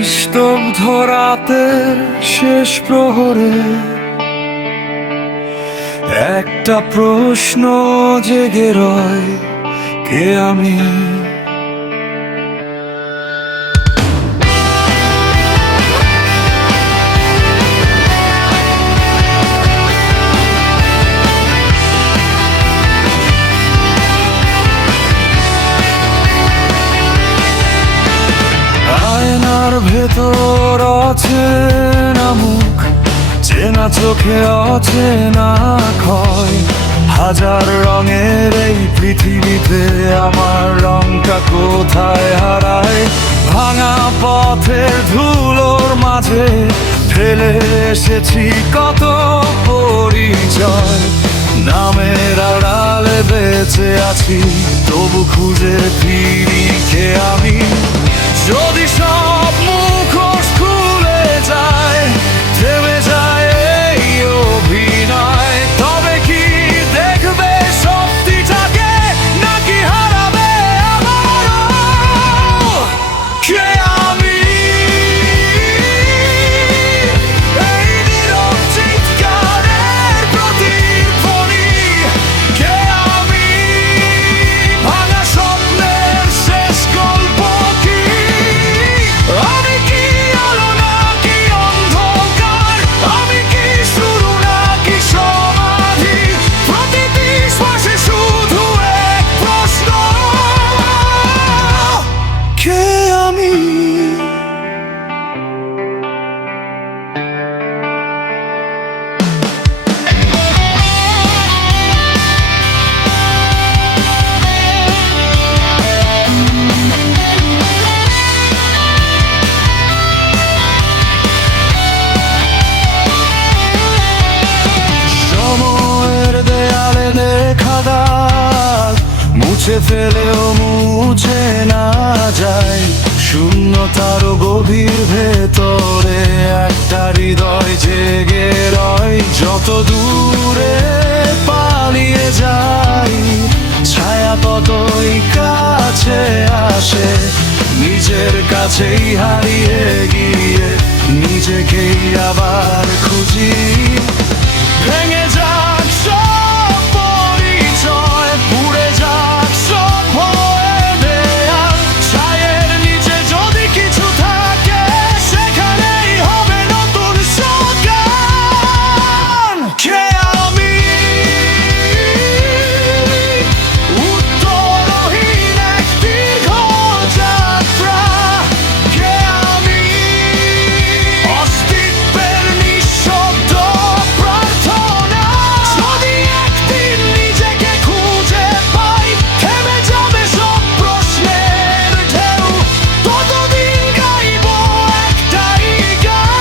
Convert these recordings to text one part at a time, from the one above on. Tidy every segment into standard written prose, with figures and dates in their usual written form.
নিস্তব্ধ রাতের শেষ প্রহরে একটা প্রশ্ন জেগে রয়, কে আমি? আয়নার ভেতর অচেনা মুখ, চেনা চোখে অচেনা ক্ষয়। হাজার রঙের এই পৃথিবীতে আমার রংটা কোথায় হারায়? ভাঙা পথের ধুলোর মাঝে ফেলে এসেছি কত পরিচয়। নামের আড়ালে বেঁচে আছি, তবু খুঁজে ফিরি কে আমি। যদি সব মুখোশ খুলে যায়, থেমে যায় এই অভিনয়, তবে কি দেখবে সত্যিটাকে, নাকি হারাবে আবারও? কে আমি? এই নীরব চিৎকারের প্রতিধ্বনি। কে আমি? ভাঙা স্বপ্নের শেষ গল্প কি? আমি কি আলো নাকি অন্ধকার? আমি কি শুরু নাকি সমাধি? প্রতিটি শ্বাসে শুধু এক প্রশ্ন, কে আমি? সময়ের দেয়ালে লেখা দাগ মুছে ফেলেও মুছে না যায়। শূন্যতার গভীর ভেতরে একটা হৃদয় জেগে রয়। যত দূরে পালিয়ে যাই, ছায়া ততই কাছে আসে। নিজের কাছেই হারিয়ে গিয়ে নিজেকেই আবার খুঁজি। ভেঙে যাক সব পরিচয়, পুড়ে যাক সব হয়ে দেয়াল। ছায়ের নিচে যদি কিছু থাকে, সেখানেই হবে নতুন সকাল। কে আমি? উত্তরহীন এক দীর্ঘ যাত্রা। কে আমি? অস্তিত্বের নিঃশব্দ প্রার্থনা। যদি একদিন নিজেকে খুঁজে পাই, থেমে যাবে সব প্রশ্নের ঢেউ। ততদিন গাইব একটাই গান,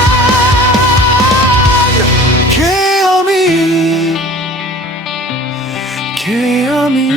কে আমি? কে আমি?